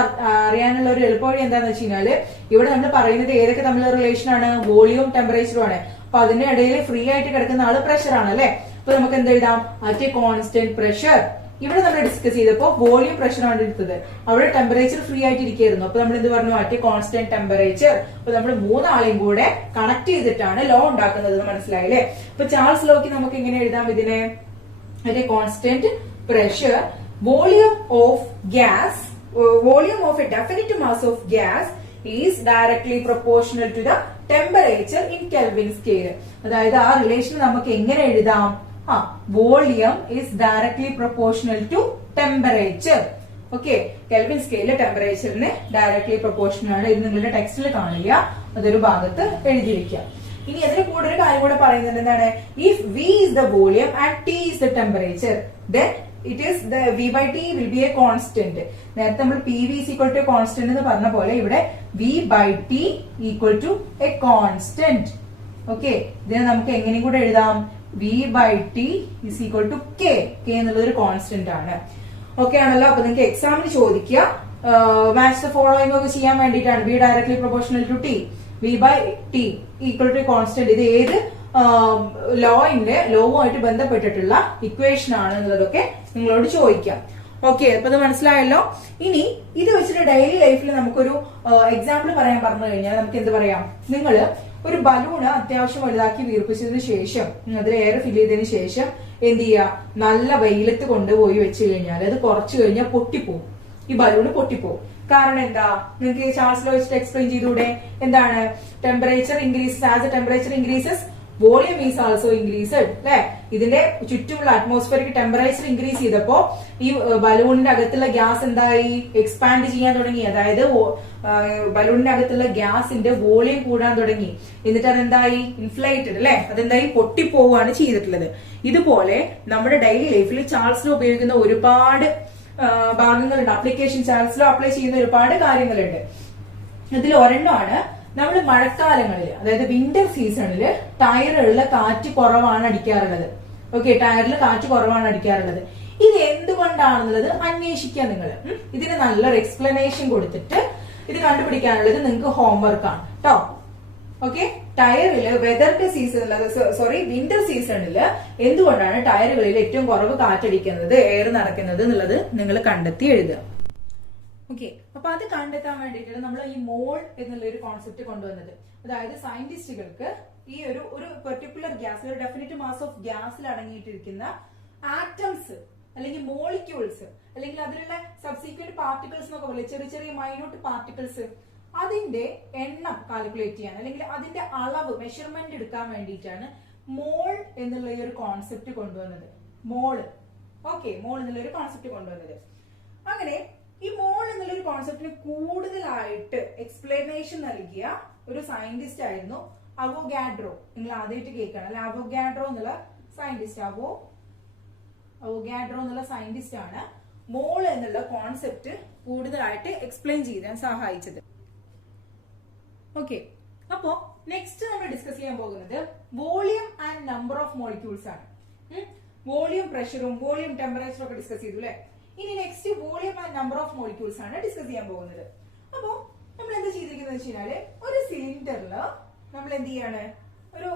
അറിയാനുള്ള ഒരു എളുപ്പവഴി എന്താന്ന് വെച്ച് കഴിഞ്ഞാല്, ഇവിടെ നമ്മൾ പറയുന്നത് ഏതൊക്കെ തമ്മിലുള്ള റിലേഷൻ ആണ്? വോളിയവും ടെമ്പറേച്ചറും ആണ്. അപ്പൊ അതിന്റെ ഇടയിൽ ഫ്രീ ആയിട്ട് കിടക്കുന്ന ആള് പ്രഷർ ആണ് അല്ലെ. അപ്പൊ നമുക്ക് എന്ത് എഴുതാം? At a constant pressure. ഇവിടെ നമ്മൾ ഡിസ്കസ് ചെയ്തപ്പോ വോളിയം പ്രഷർ ആണ് എടുത്തത്, അവിടെ ടെമ്പറേച്ചർ ഫ്രീ ആയിട്ട് ഇരിക്കുകയായിരുന്നു. അപ്പൊ നമ്മൾ എന്ത് പറഞ്ഞു? At a constant temperature. അപ്പൊ നമ്മൾ മൂന്നാളെയും കൂടെ കണക്ട് ചെയ്തിട്ടാണ് ലോ ഉണ്ടാക്കുന്നത്. മനസ്സിലായില്ലേ? അപ്പൊ ചാൾസ് ലോക്ക് നമുക്ക് എങ്ങനെ എഴുതാം ഇതിനെ? At a constant pressure volume of gas, volume of a definite mass of gas is directly proportional to the temperature in Kelvin scale. അതായത് ആ റിലേഷൻ നമുക്ക് എങ്ങനെ എഴുതാം? Volume is directly proportional to temperature. Okay, Kelvin സ്കെയിലിലെ ടെമ്പറേച്ചറിന് directly proportional ആണ്. ഇത് നിങ്ങളുടെ ടെക്സ്റ്റിൽ കാണില്ല, അതൊരു ഭാഗത്ത് എഴുതിയിരിക്കുക. ഇനി അതിന് കൂടെ ഒരു കാര്യം കൂടെ പറയുന്നത് എന്താണ്? If V is the volume and T is the temperature, then it is the V by T will be a constant. നേരത്തെ നമ്മൾ PV is equal to a constant എന്ന് പറഞ്ഞ പോലെ ഇവിടെ V by T equal to a constant. Okay, ഇതിനെ നമുക്ക് എങ്ങനെയും കൂടെ എഴുതാം? V by T is equal to K. K എന്നുള്ളത് ഒരു കോൺസ്റ്റന്റ് ആണ്. ഓക്കെ ആണല്ലോ? അപ്പൊ നിങ്ങൾക്ക് എക്സാമിന് ചോദിക്കുക മാച്ച് ദ ഫോളോയിങ് ഒക്കെ ചെയ്യാൻ വേണ്ടിയിട്ടാണ്. V directly proportional to T, V by T equal to a constant. ഇത് ഏത് ലോവുമായിട്ട് ബന്ധപ്പെട്ടിട്ടുള്ള ഇക്വേഷൻ ആണ് എന്നുള്ളതൊക്കെ നിങ്ങളോട് ചോദിക്കാം. ഓക്കെ, അപ്പൊ ഇത് മനസ്സിലായല്ലോ. ഇനി ഇത് വെച്ചിട്ട് ഡെയിലി ലൈഫിൽ നമുക്കൊരു എക്സാമ്പിൾ പറയാൻ പറഞ്ഞു കഴിഞ്ഞാൽ നമുക്ക് എന്ത് പറയാം? നിങ്ങള് ഒരു ബലൂണ് അത്യാവശ്യം വലുതാക്കി വീർപ്പിച്ചതിന് ശേഷം, അതിൽ എയർ ഫിൽ ചെയ്തതിന് ശേഷം എന്ത് ചെയ്യുക? നല്ല വെയിലത്ത് കൊണ്ടുപോയി വെച്ച് കഴിഞ്ഞാൽ അത് കുറച്ചു കഴിഞ്ഞാൽ പൊട്ടിപ്പോവും. ഈ ബലൂണ് പൊട്ടിപ്പോവും. കാരണം എന്താ? നിങ്ങൾക്ക് ചാൾസ് ലോ വെച്ചിട്ട് എക്സ്പ്ലെയിൻ ചെയ്തൂടെ? എന്താണ്? Temperature increases. As A temperature increases volume is also increased അല്ലെ. ഇതിന്റെ ചുറ്റുമുള്ള അറ്റ്മോസ്ഫിയറിക് ടെമ്പറേച്ചർ ഇൻക്രീസ് ചെയ്തപ്പോ ഈ ബലൂണിന്റെ അകത്തുള്ള ഗ്യാസ് എന്തായി? എക്സ്പാൻഡ് ചെയ്യാൻ തുടങ്ങി. അതായത് ബലൂണിന്റെ അകത്തുള്ള ഗ്യാസിന്റെ വോളിയം കൂടാൻ തുടങ്ങി. എന്നിട്ട് അതെന്തായി? ഇൻഫ്ലേറ്റഡ് അല്ലെ. അതെന്തായി? പൊട്ടിപ്പോവുകയാണ് ചെയ്തിട്ടുള്ളത്. ഇതുപോലെ നമ്മുടെ ഡെയിലി ലൈഫിൽ ചാൾസ് ലോ ഉപയോഗിക്കുന്ന ഒരുപാട് ഭാഗങ്ങളുണ്ട്. ആപ്ലിക്കേഷൻ ചാൾസ് ലോ അപ്ലൈ ചെയ്യുന്ന ഒരുപാട് കാര്യങ്ങളുണ്ട്. ഇതിൽ ഒരെണ്ണമാണ് നമ്മൾ മഴക്കാലങ്ങളിൽ, അതായത് വിന്റർ സീസണിൽ ടയറുകളിൽ കാറ്റ് കുറവാണ് അടിക്കാറുള്ളത്. ഓക്കെ, ടയറിൽ കാറ്റ് കുറവാണ് അടിക്കാറുള്ളത്. ഇത് എന്തുകൊണ്ടാണെന്നുള്ളത് അന്വേഷിക്കുക നിങ്ങൾ. ഇതിന് നല്ലൊരു എക്സ്പ്ലനേഷൻ കൊടുത്തിട്ട് ഇത് കണ്ടുപിടിക്കാനുള്ളത് നിങ്ങൾക്ക് ഹോംവർക്ക് ആണ് കേട്ടോ. ഓക്കെ, ടയറില് വിന്റർ സീസണിൽ എന്തുകൊണ്ടാണ് ടയറുകളിൽ ഏറ്റവും കുറവ് കാറ്റടിക്കുന്നത്, എയർ നടക്കുന്നത് എന്നുള്ളത് നിങ്ങൾ കണ്ടെത്തി എഴുതുക. ഓക്കെ, അപ്പൊ അത് കണ്ടെത്താൻ വേണ്ടിയിട്ടാണ് നമ്മൾ ഈ മോൾ എന്നുള്ള ഒരു കോൺസെപ്റ്റ് കൊണ്ടുവന്നത്. അതായത് സയന്റിസ്റ്റുകൾക്ക് ഈ ഒരു പെർട്ടിക്കുലർ ഗ്യാസ്, ഒരു ഡെഫിനിറ്റ് മാസ് ഓഫ് ഗ്യാസിൽ അടങ്ങിയിട്ടിരിക്കുന്ന ആറ്റംസ് അല്ലെങ്കിൽ മോളിക്യൂൾസ് അല്ലെങ്കിൽ അതിലുള്ള സബ്സീക്വന്റ് പാർട്ടിക്കിൾസ് എന്നൊക്കെ പോലെ ചെറിയ ചെറിയ മൈന്യൂട്ട് പാർട്ടിക്കിൾസ്, അതിന്റെ എണ്ണം കാൽക്കുലേറ്റ് ചെയ്യാൻ അല്ലെങ്കിൽ അതിന്റെ അളവ് മെഷർമെന്റ് എടുക്കാൻ വേണ്ടിയിട്ടാണ് മോൾ എന്നുള്ള ഈ ഒരു കോൺസെപ്റ്റ് കൊണ്ടുവന്നത്. മോള്, ഓക്കെ, മോൾ എന്നുള്ള ഒരു കോൺസെപ്റ്റ് കൊണ്ടുവന്നത്. അങ്ങനെ ഈ മോൾ എന്നുള്ളൊരു കോൺസെപ്റ്റിന് കൂടുതലായിട്ട് എക്സ്പ്ലനേഷൻ നൽകിയ ഒരു സയന്റിസ്റ്റ് ആയിരുന്നു അവോഗാഡ്രോ. നിങ്ങൾ ആദ്യമായിട്ട് കേൾക്കണം അല്ലെ? അവോഗാഡ്രോ എന്നുള്ള സയന്റിസ്റ്റ്, അവോഗാഡ്രോ എന്നുള്ള സയന്റിസ്റ്റ് ആണ് മോൾ എന്നുള്ള കോൺസെപ്റ്റ് കൂടുതലായിട്ട് എക്സ്പ്ലെയിൻ ചെയ്യാൻ സഹായിച്ചത്. ഓക്കെ, അപ്പോ നെക്സ്റ്റ് നമ്മൾ ഡിസ്കസ് ചെയ്യാൻ പോകുന്നത് volume and number of molecules ആണ്. വോളിയം പ്രഷറും വോളിയം ടെമ്പറേച്ചറും ഒക്കെ ഡിസ്കസ് ചെയ്തു അല്ലെ? ഇനി next volume and number of molecules ആണ് ഡിസ്കസ് ചെയ്യാൻ പോകുന്നത്. അപ്പോ നമ്മൾ എന്താ ചെയ്തിരിക്കുന്നത് വെച്ച് കഴിഞ്ഞാല് ഒരു സിലിണ്ടറില് നമ്മൾ എന്ത് ചെയ്യാണ്? ഒരു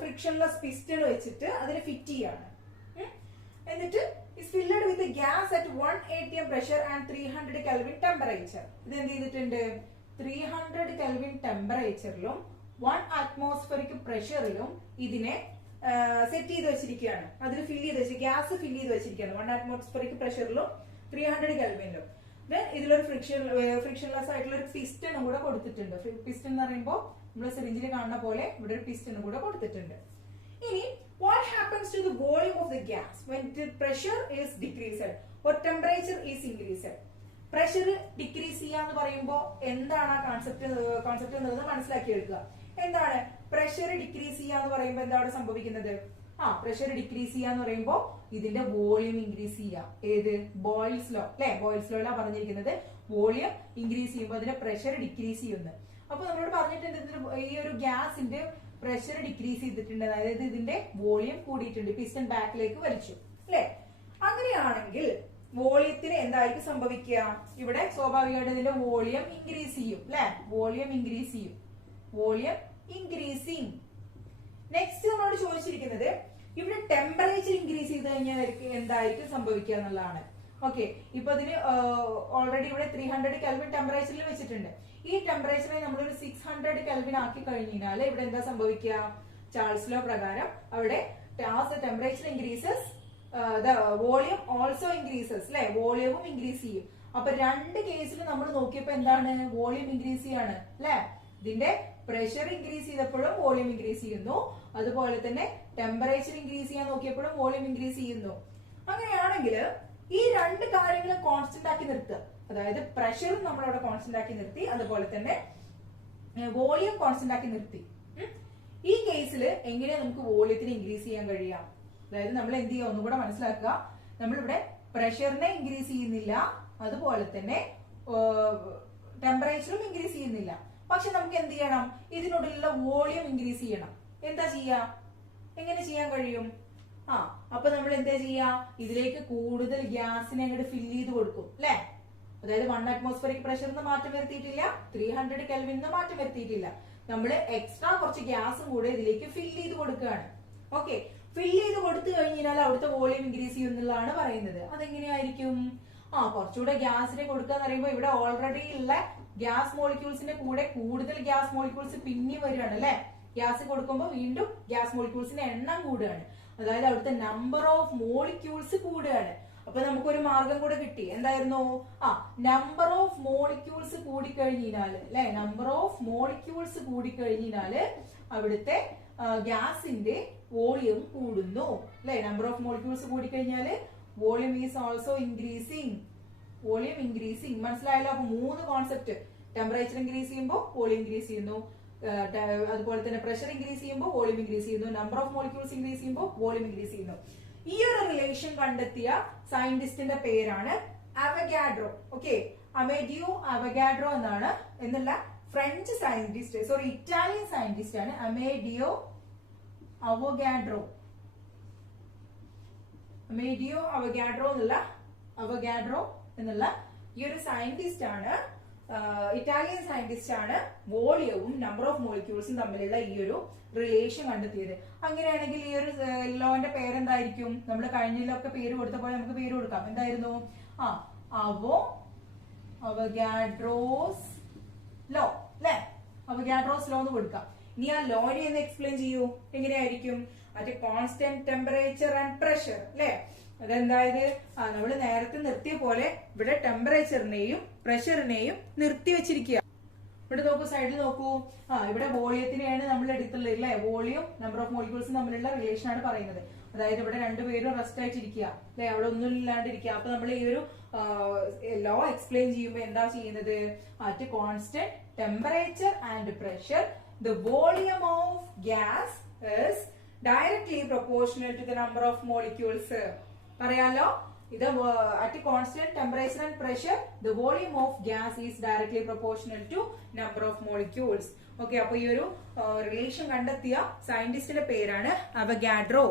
ഫ്രിക്ഷൻലെസ് പിസ്റ്റൺ വെച്ചിട്ട് അതിനെ ഫിറ്റ് ചെയ്യാണ്. Gas at 1 atm pressure and 300 kelvin temperature. ഇത് എന്ത് ചെയ്തിട്ടുണ്ട്? 300 കെൽവിൻ ടെമ്പറേച്ചറിലും 1 atmospheric പ്രഷറിലും ഇതിനെ സെറ്റ് ചെയ്ത് വെച്ചിരിക്കുകയാണ്. അതിൽ ഫിൽ ചെയ്ത് വെച്ച് ഗ്യാസ് ഫിൽ ചെയ്ത് വെച്ചിരിക്കുകയാണ് 1 atmospheric പ്രഷറിലും 300 കെൽവിനിലും. ഇതിലൊരു ഫ്രിക്ഷൻലെസ് ആയിട്ടുള്ള ഒരു പിസ്റ്റണും കൂടെ കൊടുത്തിട്ടുണ്ട്. പിസ്റ്റൺ എന്ന് പറയുമ്പോൾ നമ്മൾ സിറിഞ്ചിൽ കാണുന്ന പോലെ ഇവിടെ ഒരു പിസ്റ്റണും കൂടെ കൊടുത്തിട്ടുണ്ട്. ഇനി what happens to the volume of the gas when the pressure is decreased or temperature is increased? Pressure decrease ചെയ്യാന്ന് പറയുമ്പോൾ എന്താണ് ആ കോൺസെപ്റ്റ് എന്നുള്ളത് മനസ്സിലാക്കി എടുക്കുക. എന്താണ് പ്രഷർ ഡിക്രീസ് ചെയ്യാന്ന് പറയുമ്പോൾ എന്താണ് സംഭവിക്കുന്നത്? പ്രഷർ ഡിക്രീസ് ചെയ്യാന്ന് പറയുമ്പോൾ ഇതിന്റെ വോളിയം ഇൻക്രീസ് ചെയ്യാം. ഏത്? ബോയിൽസ് ലോ അല്ലെ? ബോയിൽസ് ലോയിലാ പറഞ്ഞിരിക്കുന്നത് വോളിയം ഇൻക്രീസ് ചെയ്യുമ്പോൾ അതിന്റെ പ്രഷർ ഡിക്രീസ് ചെയ്യുന്നു. അപ്പൊ നമ്മളോട് പറഞ്ഞിട്ടുണ്ട് ഈ ഒരു ഗ്യാസിന്റെ പ്രഷർ ഡിക്രീസ് ചെയ്തിട്ടുണ്ട്, അതായത് ഇതിന്റെ വോളിയം കൂടിയിട്ടുണ്ട്, പിസ്റ്റൺ ബാക്കിലേക്ക് വലിച്ചു അല്ലെ? അങ്ങനെയാണെങ്കിൽ വോളിയത്തിന് എന്തായിരിക്കും സംഭവിക്കുക? ഇവിടെ സ്വാഭാവികമായിട്ട് ഇതിന്റെ വോളിയം ഇൻക്രീസ് ചെയ്യും അല്ലെ? വോളിയം ഇൻക്രീസ് ചെയ്യും. Volume increasing. നെക്സ്റ്റ് നമ്മളോട് ചോദിച്ചിരിക്കുന്നത് ഇവിടെ ടെമ്പറേച്ചർ ഇൻക്രീസ് ചെയ്ത് കഴിഞ്ഞാൽ എന്തായിരിക്കും സംഭവിക്കുക എന്നുള്ളതാണ്. ഓക്കെ, ഇപ്പൊ ഇതിന് ഓൾറെഡി ഇവിടെ 300 കെൽവിൻ ടെമ്പറേച്ചറിൽ വെച്ചിട്ടുണ്ട്. ഈ ടെമ്പറേച്ചറെ നമ്മളൊരു 600 കെൽവിൻ ആക്കി കഴിഞ്ഞാൽ ഇവിടെ എന്താ സംഭവിക്കുക? ചാൾസ് ലോ പ്രകാരം അവിടെ temperature increases the volume also increases അല്ലെ? വോളിയവും ഇൻക്രീസ് ചെയ്യും. അപ്പൊ രണ്ട് കേസിൽ നമ്മൾ നോക്കിയപ്പോ എന്താണ്? വോളിയം ഇൻക്രീസ് ചെയ്യാണ് അല്ലെ? ഇതിന്റെ പ്രഷർ ഇൻക്രീസ് ചെയ്തപ്പോഴും വോളിയം ഇൻക്രീസ് ചെയ്യുന്നു, അതുപോലെ തന്നെ ടെമ്പറേച്ചർ ഇൻക്രീസ് ചെയ്യാൻ നോക്കിയപ്പോഴും വോളിയം ഇൻക്രീസ് ചെയ്യുന്നു. അങ്ങനെയാണെങ്കിൽ ഈ രണ്ട് കാര്യങ്ങളും കോൺസ്റ്റന്റ് ആക്കി നിർത്തുക. അതായത് പ്രഷറും നമ്മൾ അവിടെ കോൺസ്റ്റന്റ് ആക്കി നിർത്തി, അതുപോലെ തന്നെ വോളിയം കോൺസ്റ്റന്റ് ആക്കി നിർത്തി. ഈ കേസിൽ എങ്ങനെയാ നമുക്ക് വോളിയത്തിന് ഇൻക്രീസ് ചെയ്യാൻ കഴിയാം? അതായത് നമ്മൾ എന്ത് ചെയ്യുക? ഒന്നുകൂടെ മനസ്സിലാക്കുക. നമ്മളിവിടെ പ്രഷറിനെ ഇൻക്രീസ് ചെയ്യുന്നില്ല, അതുപോലെ തന്നെ ടെമ്പറേച്ചറും ഇൻക്രീസ് ചെയ്യുന്നില്ല. പക്ഷെ നമുക്ക് എന്ത് ചെയ്യണം? ഇതിനുള്ളിലുള്ള വോളിയം ഇൻക്രീസ് ചെയ്യണം. എന്താ ചെയ്യാ? എങ്ങനെ ചെയ്യാൻ കഴിയും? അപ്പൊ നമ്മൾ എന്താ ചെയ്യാ? ഇതിലേക്ക് കൂടുതൽ ഗ്യാസിനെ അങ്ങോട്ട് ഫില്ല് ചെയ്ത് കൊടുക്കും അല്ലെ? അതായത് 1 atmospheric പ്രഷറിന് മാറ്റം വരുത്തിയിട്ടില്ല, 300 കെൽവിന് മാറ്റം വരുത്തിയിട്ടില്ല. നമ്മൾ എക്സ്ട്രാ കുറച്ച് ഗ്യാസും കൂടെ ഇതിലേക്ക് ഫില്ല് ചെയ്ത് കൊടുക്കുകയാണ്. ഓക്കെ, ഫില്ല് ചെയ്ത് കൊടുത്തു കഴിഞ്ഞാൽ അവിടുത്തെ വോളിയം ഇൻക്രീസ് ചെയ്യും എന്നുള്ളതാണ് പറയുന്നത്. അതെങ്ങനെയായിരിക്കും? കുറച്ചുകൂടെ ഗ്യാസിനെ കൊടുക്കാന്ന് പറയുമ്പോൾ ഇവിടെ ഓൾറെഡി ഉള്ള ഗ്യാസ് മോളിക്യൂൾസിന്റെ കൂടെ കൂടുതൽ ഗ്യാസ് മോളിക്യൂൾസ് പിന്നെ വരികയാണ് അല്ലെ? ഗ്യാസ് കൊടുക്കുമ്പോൾ വീണ്ടും ഗ്യാസ് മോളിക്യൂൾസിന്റെ എണ്ണം കൂടുകയാണ്, അതായത് അവിടുത്തെ നമ്പർ ഓഫ് മോളിക്യൂൾസ് കൂടുകയാണ്. അപ്പൊ നമുക്കൊരു മാർഗം കൂടെ കിട്ടി. എന്തായിരുന്നു? നമ്പർ ഓഫ് മോളിക്യൂൾസ് കൂടിക്കഴിഞ്ഞാല് അല്ലെ? നമ്പർ ഓഫ് മോളിക്യൂൾസ് കൂടിക്കഴിഞ്ഞാല് അവിടുത്തെ ഗ്യാസിന്റെ വോളിയം കൂടുന്നു അല്ലെ? നമ്പർ ഓഫ് മോളിക്യൂൾസ് കൂടിക്കഴിഞ്ഞാല് volume is also increasing. Volume increasing. മനസ്സിലായല്ലോ? അപ്പൊ 3 കോൺസെപ്റ്റ്. ടെമ്പറേച്ചർ ഇൻക്രീസ് ചെയ്യുമ്പോൾ വോളിയം ഇൻക്രീസ് ചെയ്യുന്നു, അതുപോലെ തന്നെ പ്രഷർ ഇൻക്രീസ് ചെയ്യുമ്പോൾ വോളിയം ഇൻക്രീസ് ചെയ്യുന്നു, നമ്പർ ഓഫ് മോളിക്യൂൾസ് ഇൻക്രീസ് ചെയ്യുമ്പോൾ വോളിയം ഇൻക്രീസ് ചെയ്യുന്നു. ഈ ഒരു റിലേഷൻ കണ്ടെത്തിയ സയന്റിസ്റ്റിന്റെ പേരാണ് അവഗാഡ്രോ. ഓക്കെ, അമേഡിയോ അവഗാഡ്രോ എന്നുള്ള French scientist, sorry Italian scientist ആണ് അമേഡിയോ അവഗാഡ്രോ. അമേഡിയോ അവഗാഡ്രോ എന്നുള്ള ഈ ഒരു സയന്റിസ്റ്റ് ആണ്, ഇറ്റാലിയൻ സയന്റിസ്റ്റ് ആണ് വോളിയവും നമ്പർ ഓഫ് മോളിക്യൂൾസും തമ്മിലുള്ള ഈ ഒരു റിലേഷൻ കണ്ടെത്തിയത്. അങ്ങനെയാണെങ്കിൽ ഈ ഒരു ലോന്റെ പേരെന്തായിരിക്കും? നമ്മൾ കഴിഞ്ഞിലൊക്കെ പേര് കൊടുത്ത പോലെ നമുക്ക് പേര് കൊടുക്കാം. എന്തായിരുന്നു? അവഗാഡ്രോസ് ലോ അല്ലെ? അവഗാഡ്രോസ് ലോ എന്ന് കൊടുക്കാം. ഇനി ആ ലോനെ എന്ന് എക്സ്പ്ലെയിൻ ചെയ്യൂ. എങ്ങനെയായിരിക്കും? At constant temperature and pressure അല്ലെ? അതെന്തായത് നമ്മൾ നേരത്തെ നിർത്തിയ പോലെ ഇവിടെ ടെമ്പറേച്ചറിനെയും പ്രഷറിനെയും നിർത്തി വെച്ചിരിക്കുക. ഇവിടെ നോക്കൂ, സൈഡിൽ നോക്കൂ. ഇവിടെ വോളിയത്തിനെയാണ് നമ്മൾ എടുത്തുള്ളത് അല്ലെ? വോളിയം നമ്പർ ഓഫ് മോളിക്യൂൾസ് തമ്മിലുള്ള റിലേഷൻ ആണ് പറയുന്നത്. അതായത് ഇവിടെ രണ്ടുപേരും റെസ്റ്റ് ആയിട്ടിരിക്കുക അല്ലെ? അവിടെ ഒന്നും ഇല്ലാണ്ടിരിക്കുക. അപ്പൊ നമ്മൾ ഈ ഒരു ലോ എക്സ്പ്ലെയിൻ ചെയ്യുമ്പോൾ എന്താ ചെയ്യുന്നത്? At constant temperature and pressure the volume of gas is directly proportional to the number of molecules. പറയാലോ, ഇത് at constant temperature and pressure the volume of gas is directly proportional to number of molecules. Okay, അപ്പൊ ഈ ഒരു relation കണ്ടെത്തിയ സയന്റിസ്റ്റിന്റെ പേരാണ് Avogadro.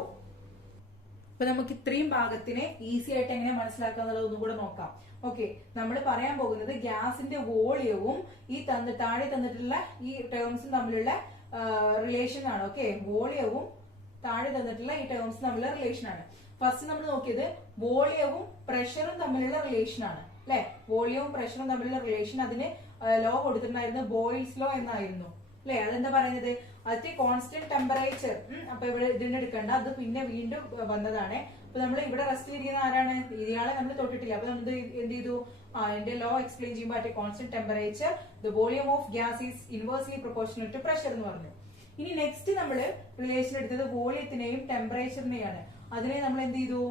അപ്പൊ നമുക്ക് ഇത്രയും ഭാഗത്തിനെ ഈസി ആയിട്ട് എങ്ങനെ മനസ്സിലാക്കുക എന്നുള്ളത് ഒന്നും കൂടെ നോക്കാം. ഓക്കെ, നമ്മൾ പറയാൻ പോകുന്നത് ഗ്യാസിന്റെ വോളിയവും ഈ താഴെ തന്നിട്ടുള്ള ഈ ടേംസും തമ്മിലുള്ള റിലേഷൻ ആണ്. ഓക്കെ, വോളിയവും താഴെ തന്നിട്ടുള്ള ഈ ടേംസ് തമ്മിലുള്ള റിലേഷൻ ആണ്. ഫസ്റ്റ് നമ്മൾ നോക്കിയത് വോളിയവും പ്രഷറും തമ്മിലുള്ള റിലേഷൻ ആണ് അല്ലെ. വോളിയവും പ്രഷറും തമ്മിലുള്ള റിലേഷൻ അതിന് ലോ കൊടുത്തിട്ടുണ്ടായിരുന്നു ബോയിൽസ് ലോ എന്നായിരുന്നു അല്ലെ. അതെന്താ പറയുന്നത്, അത് കോൺസ്റ്റന്റ് ടെമ്പറേച്ചർ. അപ്പൊ ഇവിടെ ഇതിന് എടുക്കണ്ട, അത് പിന്നെ വീണ്ടും വന്നതാണ്. അപ്പൊ നമ്മൾ ഇവിടെ റെസ്റ്റ് ചെയ്തിരിക്കുന്ന ആരാണ്, ഇയാളെ നമ്മൾ തൊട്ടിട്ടില്ല. അപ്പൊ നമ്മൾ എന്ത് ചെയ്തു, എന്റെ ലോ എക്സ്പ്ലെയിൻ ചെയ്യുമ്പോൾ at constant temperature the volume of gas is inversely proportional to pressure എന്ന് പറഞ്ഞു. ഇനി നെക്സ്റ്റ് നമ്മള് റിലേഷൻ എടുത്തത് വോളിയത്തിനെയും ടെമ്പറേച്ചറിനെയാണ്. അതിനെ നമ്മൾ എന്ത് ചെയ്തു,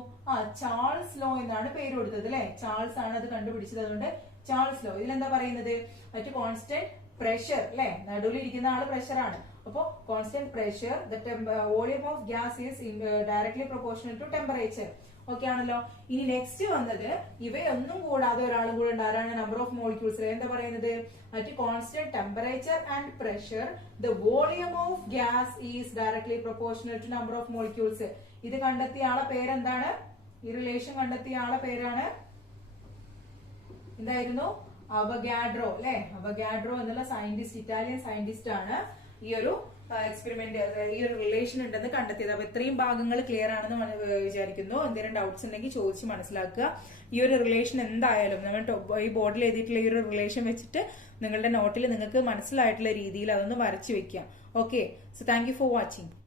ചാൾസ് ലോ എന്നാണ് പേര് കൊടുത്തത് അല്ലെ. ചാൾസ് ആണ് അത് കണ്ടുപിടിച്ചത്, അതുകൊണ്ട് ചാൾസ് ലോ. ഇതിലെന്താ പറയുന്നത്, അറ്റ് കോൺസ്റ്റന്റ് പ്രഷർ അല്ലെ, നടുവിലിരിക്കുന്ന ആള് പ്രഷർ ആണ്. അപ്പോ constant pressure the volume of gas is directly proportional to temperature. Okay ആണല്ലോ. ഇനി നെക്സ്റ്റ് വന്നത് ഇവയൊന്നും കൂടാതെ ഒരാളും കൂടെ ഉണ്ട്, ആരാണ്, നമ്പർ ഓഫ് മോളിക്യൂൾസ്. എന്താ പറയുന്നത്, at constant temperature and pressure the volume of gas is directly proportional to number of molecules. ഇത് കണ്ടെത്തിയ ആളെ പേരെന്താണ്, ഈ റിലേഷൻ കണ്ടെത്തിയ ആളെ പേരാണ് എന്തായിരുന്നു, അവഗാഡ്രോ അല്ലെ. അവഗാഡ്രോ എന്നുള്ള സയന്റിസ്റ്റ്, ഇറ്റാലിയൻ സയന്റിസ്റ്റ് ആണ് ഈ ഒരു എക്സ്പെരിമെന്റ്, ഈ ഒരു റിലേഷൻ ഉണ്ടെന്ന് കണ്ടെത്തിയത്. അപ്പൊ ഇത്രയും ഭാഗങ്ങൾ ക്ലിയർ ആണെന്ന് വിചാരിക്കുന്നു. എന്തെങ്കിലും ഡൗട്ട്സ് ഉണ്ടെങ്കിൽ ചോദിച്ച് മനസ്സിലാക്കുക. ഈ ഒരു റിലേഷൻ എന്തായാലും നിങ്ങൾ ഈ ബോർഡിൽ എഴുതിയിട്ടുള്ള ഈ ഒരു റിലേഷൻ വെച്ചിട്ട് നിങ്ങളുടെ നോട്ടിൽ നിങ്ങൾക്ക് മനസ്സിലായിട്ടുള്ള രീതിയിൽ അതൊന്ന് വരച്ചു വെക്കാം. Okay, so thank you for watching.